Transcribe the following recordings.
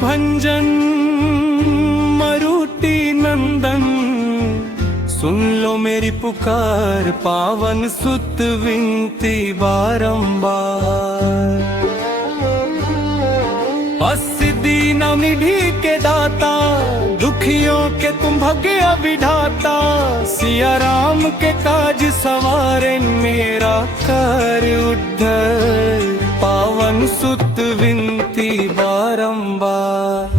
भंजन मरुति नंदन, सुन लो मेरी पुकार, पावन सुत विनती बारंबार। सिद्धि नवनिधि के दाता, दुखियों के तुम भाग्य विधाता, सिया राम के काज सवारे, मेरा कर उद्धार, पावन सुत विनती बारंबार।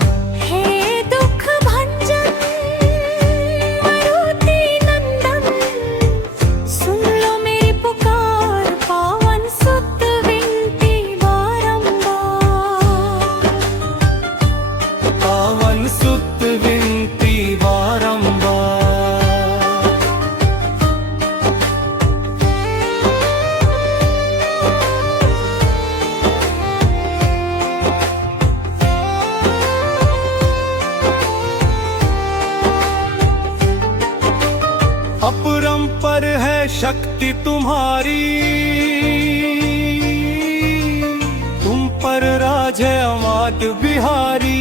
अपरंपर है शक्ति तुम्हारी, तुम पर राज है अमात बिहारी।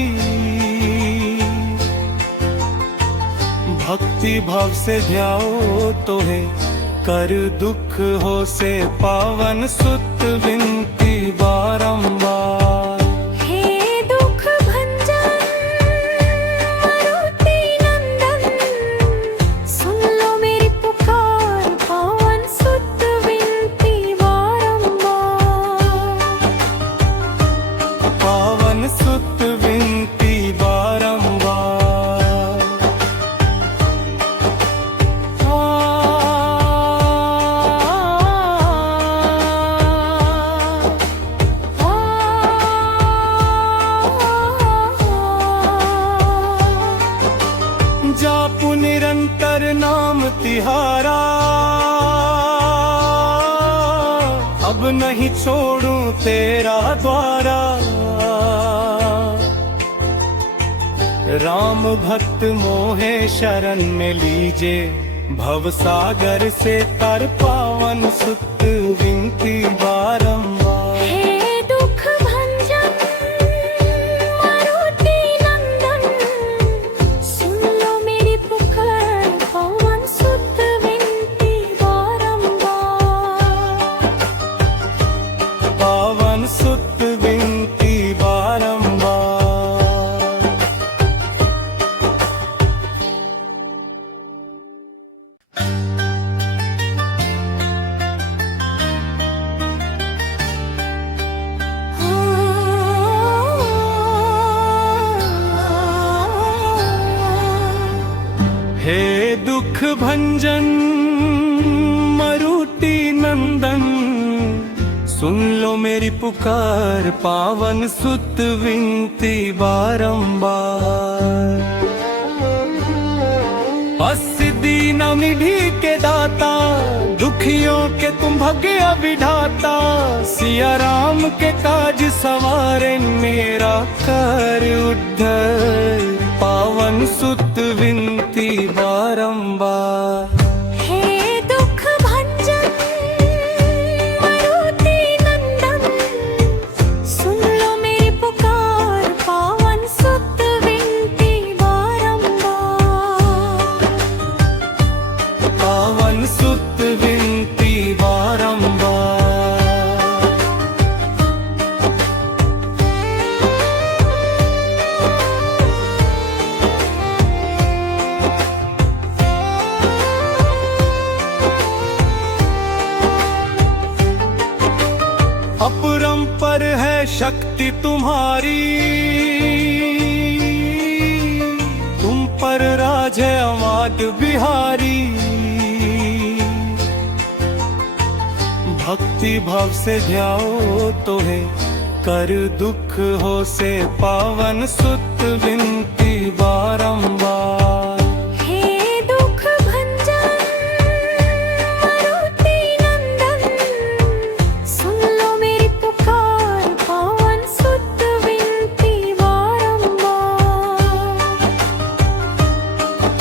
भक्ति भाव से ध्याओ तो है, कर दुख हो से पावन सुत विनती बारंबार। जापु निरंतर नाम तिहारा, अब नहीं छोड़ूं तेरा द्वारा। राम भक्त मोहे शरण में लीजे, भव सागर से तर पावन सुत विनती बारंबार। सुत विनती बारंबार। हे दुख भंजन मरुति नंदन, सुन लो मेरी पुकार, पावन सुत विनती बारंबार। सिद्धि नवनिधि के दाता, दुखियों के तुम भाग्य विधाता, सिया राम के काज सवारे, मेरा कर उद्धार, पावन सुत विनती बारंबार। सुत विनती बारंबार। अपरंपर है शक्ति तुम्हारी, तुम पर राज है अमात बिहारी। भक्ति भाव से ध्याओ तो है, कर दुख हो से पावन सुत विनती बारंबार।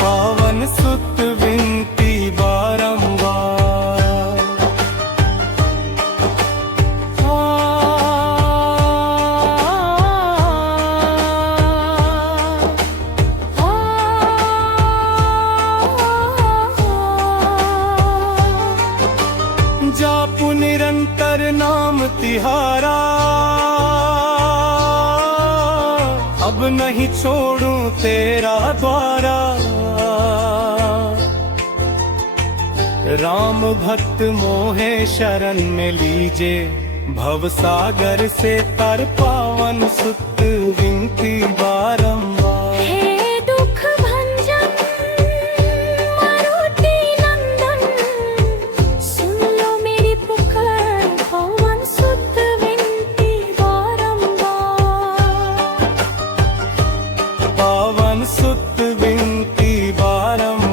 पावन सुत विनती बारंबार। नहीं छोड़ूं तेरा द्वारा। राम भक्त मोहे शरण में लीजे, भव सागर से तर पावन सुत विनती बारंबार। हे दुख भंजन मारुति नंदन, सुन लो मेरी पुकार पवन सुत विनती बारंबार। पावन सुत विनती बारंबार।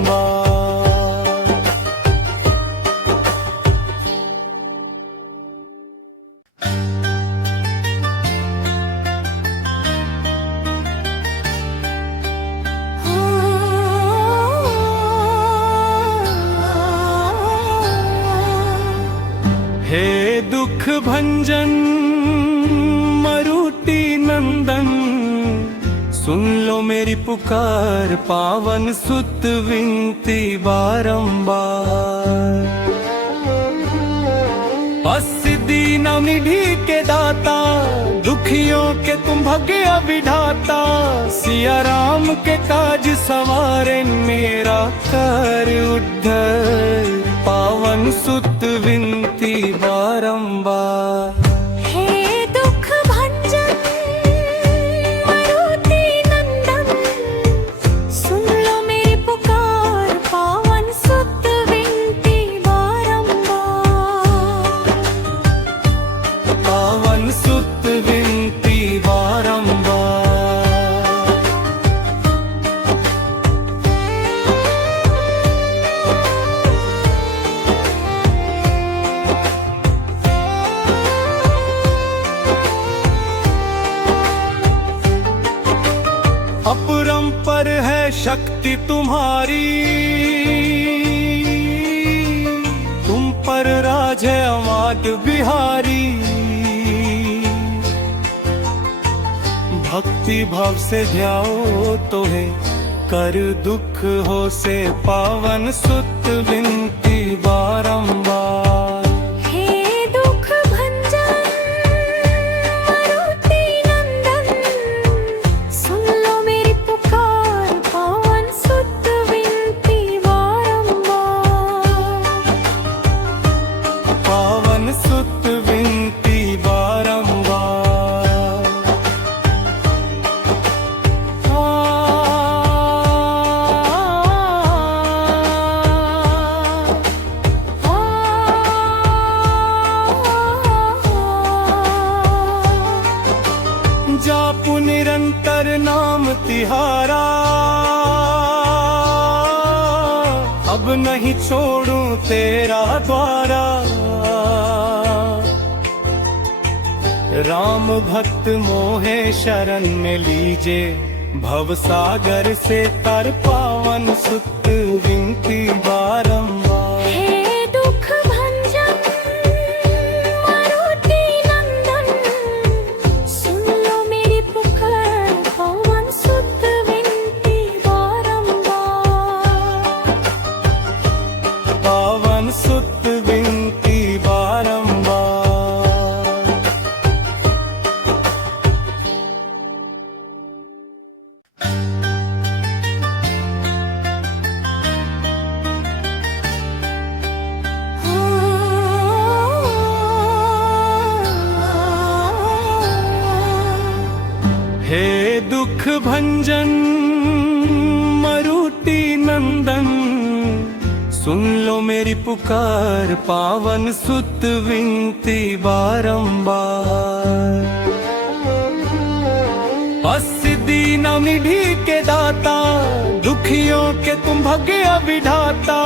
हे दुख भंजन मरुति नंदन, सुन लो मेरी पुकार पावन सुत विनती बारंबार। सिद्धि नवनिधि के दाता, दुखियों के तुम भाग्य विधाता। सिया राम के काज सवारे, मेरा कर उद्धार पावन सुत विनती बारंबार। हे दुख भंजन मारुति नंदन, सुन लो मेरी पुकार पावन सुत विनती बारंबार। पावन सुत विनती बारंबार। अपरंपर है शक्ति तुम्हारी, तुम पर राज है अमाद बिहारी। भक्ति भाव से ध्याओ तो है, कर दुख हो से पावन सुत विनती बारंबार। हे दुख भंजन मारुति नंदन, सुन लो मेरी पुकार पावन सुत विनती बारंबार। पावन सुत विनती बारंबार। जापु निरंतर नाम तिहारा, अब नहीं छोड़ूं तेरा द्वारा। राम भक्त मोहे शरण में लीजे, भव सागर से तर पावन सुत विनती बारंबार। हे दुख भंजन मारुति नंदन, सुन लो मेरी पुकार पवन सुत विनती बारंबार। पावन सुत विनती बारंबार। हे दुख भंजन मरुति नंदन, सुन लो मेरी पुकार पावन सुत विनती बारंबार। सिद्धि नवनिधि के दाता, दुखियों के तुम भाग्य विधाता।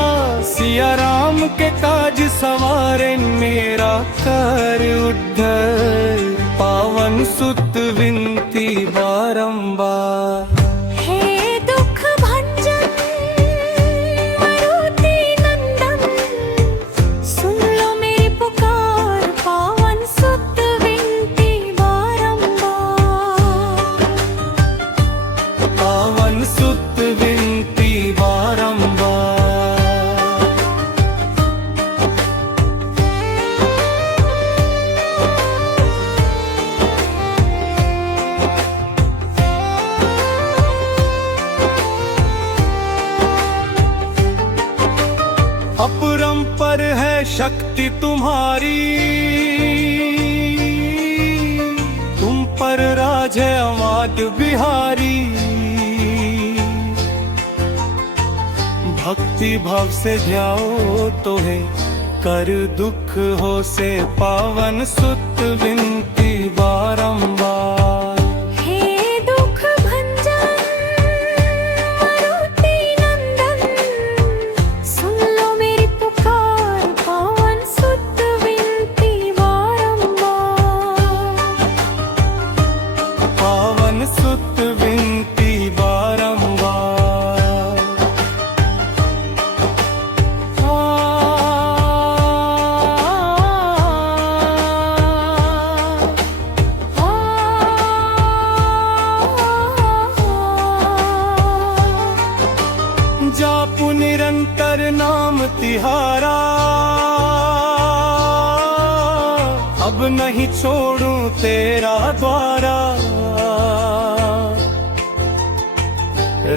सिया राम के काज सवारे, मेरा कर उद्धार पावन सुत विनती बारंबार। हे दुख भंजन मारुति नंदन, सुन लो मेरी पुकार पावन सुत विनती बारंबार। पावन सुत विनती बारंबार। अपरंपर है शक्ति तुम्हारी, तुम पर राज है अमाद बिहारी। भक्ति भाव से ध्याओ तो है, कर दुख हो से पावन सुत विनती बारंबार। हे दुख भंजन मारुति नंदन, सुन लो मेरी पुकार पावन सुत विनती बारंबार। पावन सुत विनती बारंबार। जापु निरंतर नाम तिहारा, अब नहीं छोड़ूं तेरा द्वारा।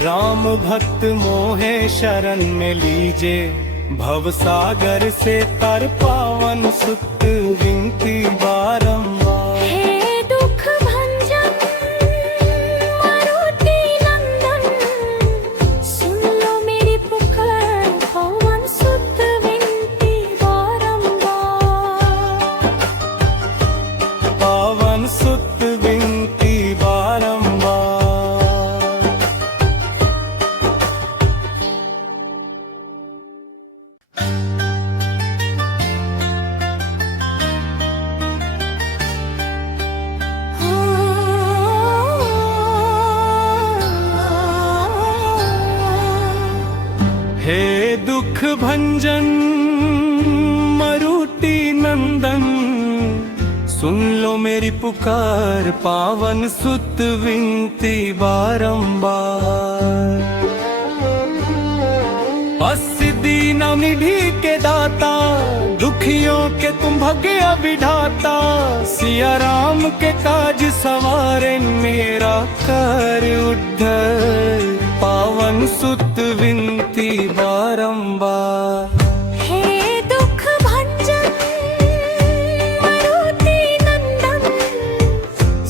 राम भक्त मोहे शरण में लीजे, भव सागर से तर पावन सुत विनती बारंबार। हे दुख भंजन मारुति नंदन, सुन लो मेरी पुकार पावन सुत विनती बारंबार। पावन सुत विनती बारंबार। हे दुख भंजन मरुति नंदन, सुन लो मेरी पुकार पावन सुत विनती बारंबार। अस्सिद्धि निधि के दाता, दुखियों के तुम भग्य विधाता। सिया राम के काज सवारे, मेरा कर उद्धार पावन सुत विनती बारंबार। हे दुख भंजन मारुति नंदन,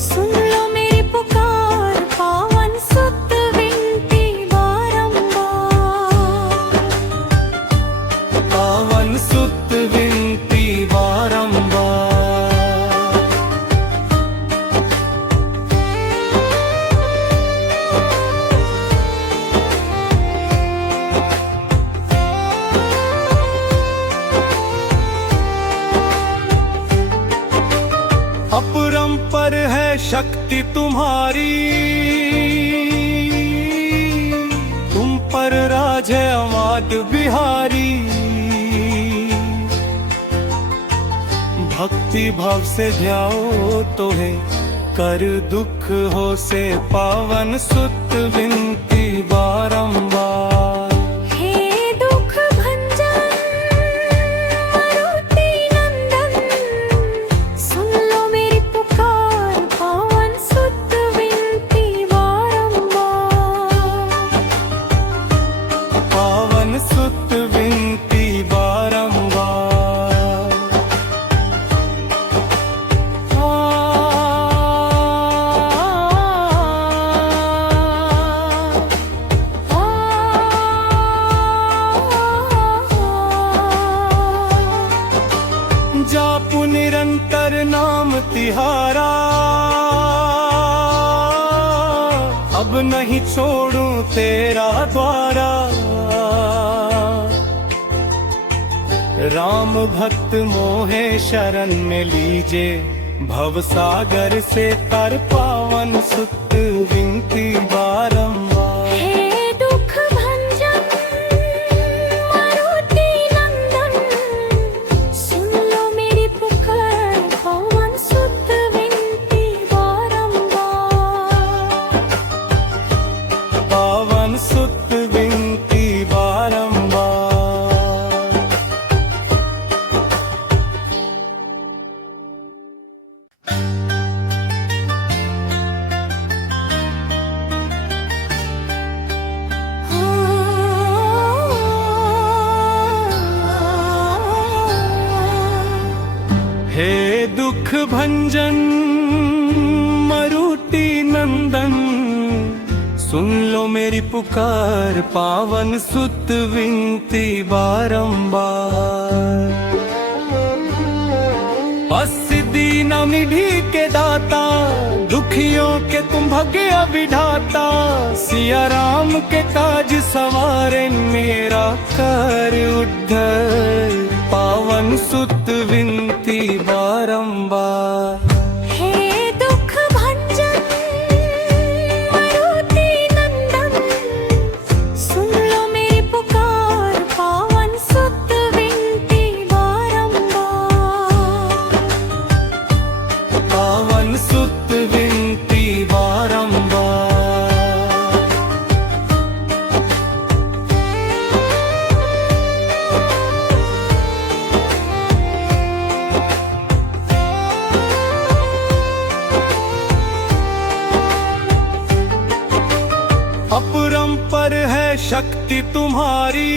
सुन लो मेरी पुकार पावन सुत विनती बारंबार। पावन सुत विनती बारंबार। अपरंपर है शक्ति तुम्हारी, तुम पर राज है अमाद बिहारी। भक्ति भाव से ध्याओ तो है, कर दुख हो से पावन सुत विनती बारंबार। हे दुख भंजन मारुति नंदन, सुन लो मेरी पुकार पावन सुत विनती बारंबार। पावन सुत विनती बारंबार। जापु निरंतर नाम तिहारा, अब नहीं छोड़ूं तेरा द्वारा। राम भक्त मोहे शरण में लीजे, भव सागर से तर पावन सुत विनती बारंबार। हे दुख भंजन मारुति नंदन, सुन लो मेरी पुकार पावन सुत विनती बारंबार। पावन सुत विनती बारंबार। भंजन मरुति नंदन, सुन लो मेरी पुकार पावन सुत विनती बारंबार। सिद्धि निधि के दाता, दुखियों के तुम भाग्य विधाता, सिया राम के काज सवारे मेरा कर उद्धार, पावन सुत विनती बारंबार। अपरंपर है शक्ति तुम्हारी,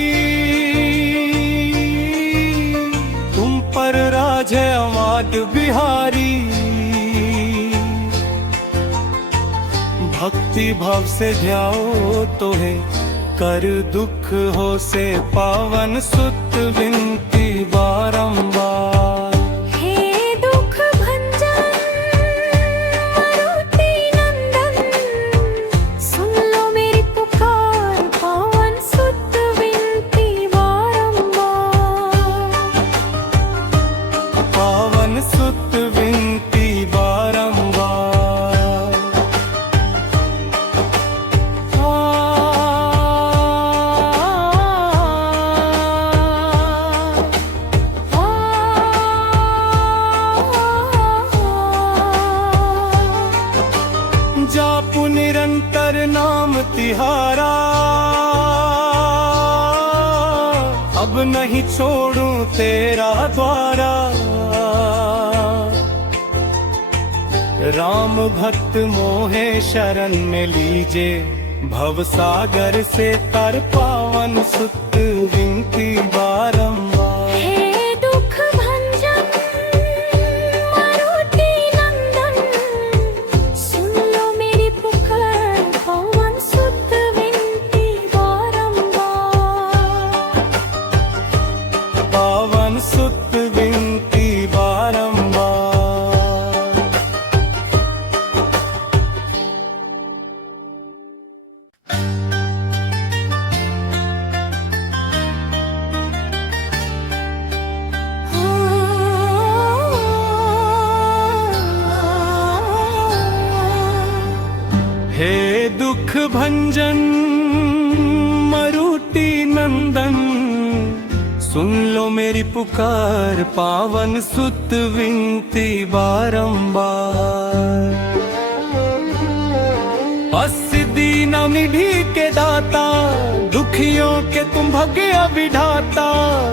तुम पर राज है अमाद बिहारी। भक्ति भाव से ध्याओ तो है कर दुख हो से पावन सुत विनती बारंबार। जापु निरंतर नाम तिहारा, अब नहीं छोड़ूं तेरा द्वारा। राम भक्त मोहे शरण में लीजे, भव सागर से तर पावन सुत विनती बारंबार। सुत विनती बारंबार। हे दुख भंजन मरुति नंदन, सुन लो मेरी पुकार पावन सुत विनती बारंबार। सिद्धि निधि के दाता, दुखियों के तुम भाग्य विधाता,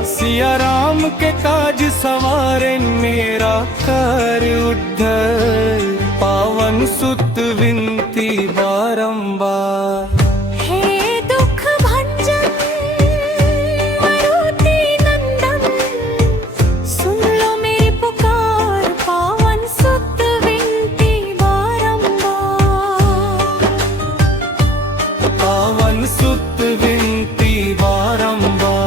सिया राम के काज सवारे मेरा कर उद्धार, पावन सुत विनती बारंबार। सुत विनती बारंबार।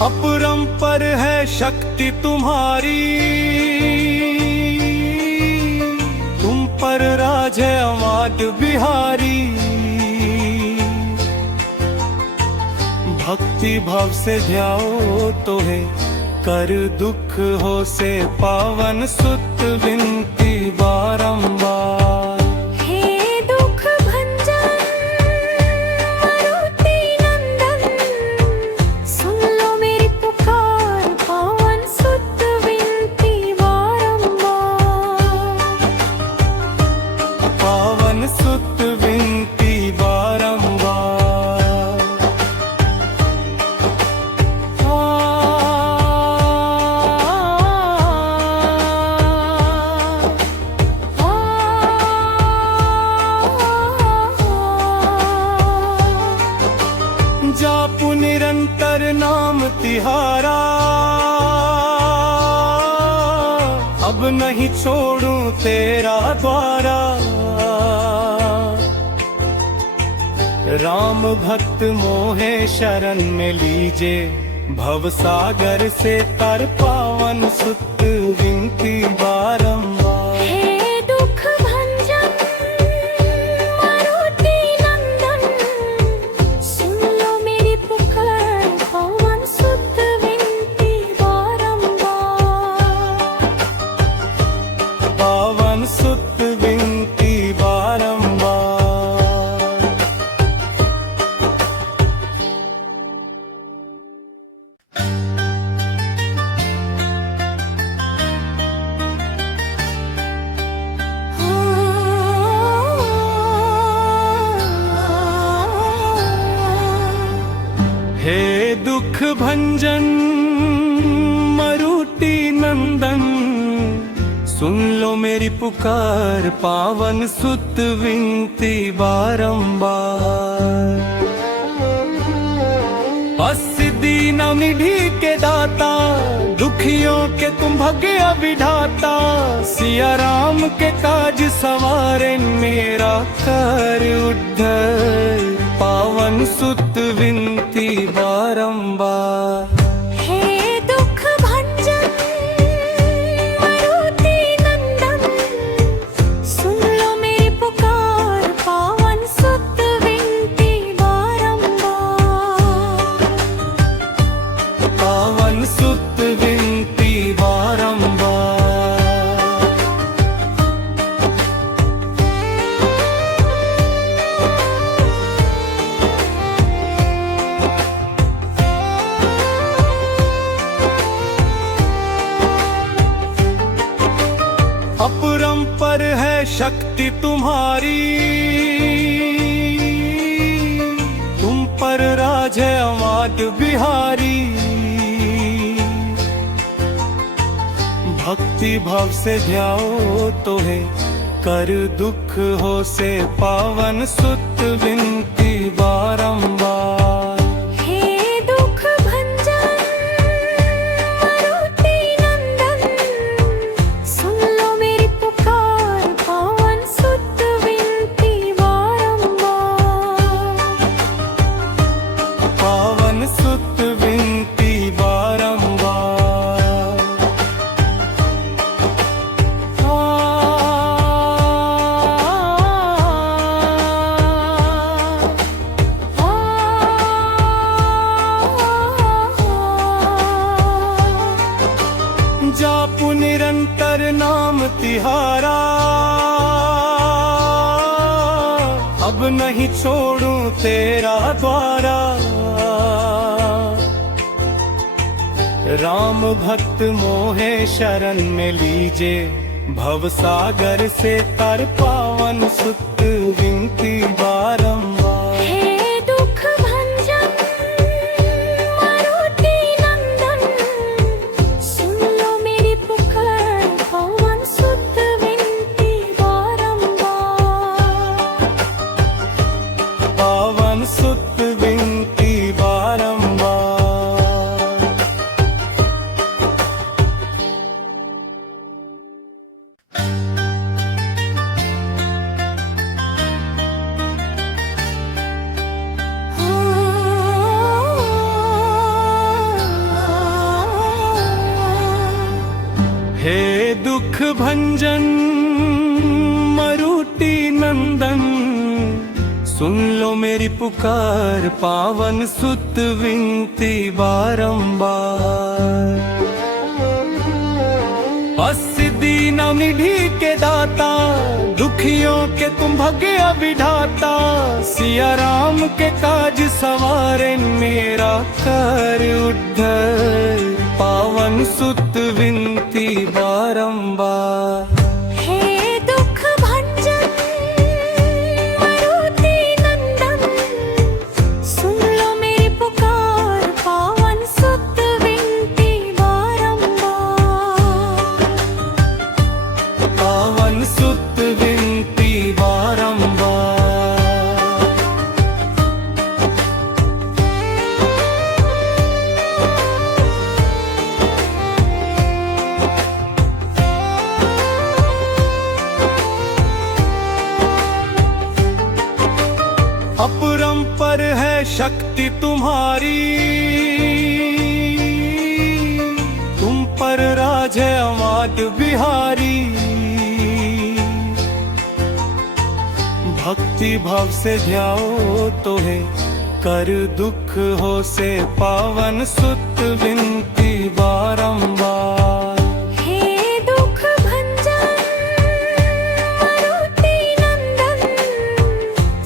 अपरंपर है शक्ति तुम्हारी, तुम पर राज है अमाद बिहारी। भक्ति भाव से ध्याओ तो है कर दुख हो से पावन सुत विनती बारंबार। सुत विनती बारंबार। तिहारा, अब नहीं छोड़ूं तेरा द्वारा। राम भक्त मोहे शरण में लीजे, भव सागर से तर पावन सुत विनती बारंबार। हे दुख भंजन मारुति नंदन, सुन लो मेरी पुकार पवन सुत विनती बारंबार। पावन सुत विनती बारंबार। हे दुख भंजन मरुति नंदन, सुन लो मेरी पुकार पावन सुत विनती बारंबार। दीन निधि के दाता, दुखियों के तुम भग्य विधाता। सिया राम के काज सवारे, मेरा कर उद्धार पावन सुत विनती बारंबार। हे दुख भंजन मारुति नंदन, सुन लो मेरी पुकार पावन सुत विनती बारंबार। पावन सुत विनती बारंबार। अपरंपर है शक्ति तुम्हारी, तुम पर राज है अमात बिहारी। भक्ति भाव से ध्याओ तो है, कर दुख हो से पावन सुत विनती बारंबार। हे दुख भंजन मारुति नंदन, सुन लो मेरी पुकार पावन सुत विनती बारंबार। पावन सुत विनती बारंबार। जापु निरंतर नाम तिहारा, अब नहीं छोड़ूं तेरा द्वारा। राम भक्त मोहे शरण में लीजे, भव सागर से तर पावन सुत विनती बारंबार। हे दुख भंजन मारुति नंदन, सुन लो मेरी पुकार पवन सुत विनती बारंबार। पावन सुत विनती बारंबार। हे दुख भंजन मरुति नंदन, सुन लो मेरी पुकार पावन सुत विनती बारंबार। दीन निधि के दाता, दुखियों के तुम भग्य विधाता। सिया राम के काज सवारे, मेरा कर उद्धार पावन सुत विनती बारंबार। हे दुख भंजन मारुति नंदन, सुन लो मेरी पुकार पावन सुत विनती बारंबार। पावन सुत विनती बारंबार। अपरंपर है शक्ति तुम्हारी, तुम पर राज है अमात बिहारी। भक्ति भाव से ध्याओ तो है कर दुख हो से पावन, सुत विनती बारंबार। हे दुख भंजन मारुति नंदन,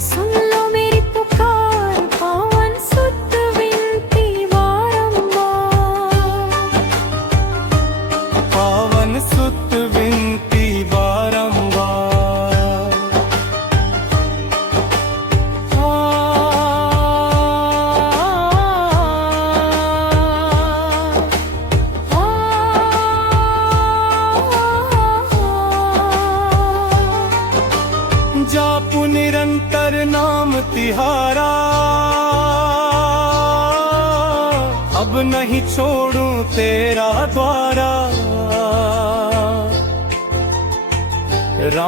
सुन लो मेरी पुकार, पावन सुत विनती बारंबार। पावन सुत विनती बारंबार। जापु निरंतर नाम तिहारा, अब नहीं छोड़ूं तेरा द्वारा।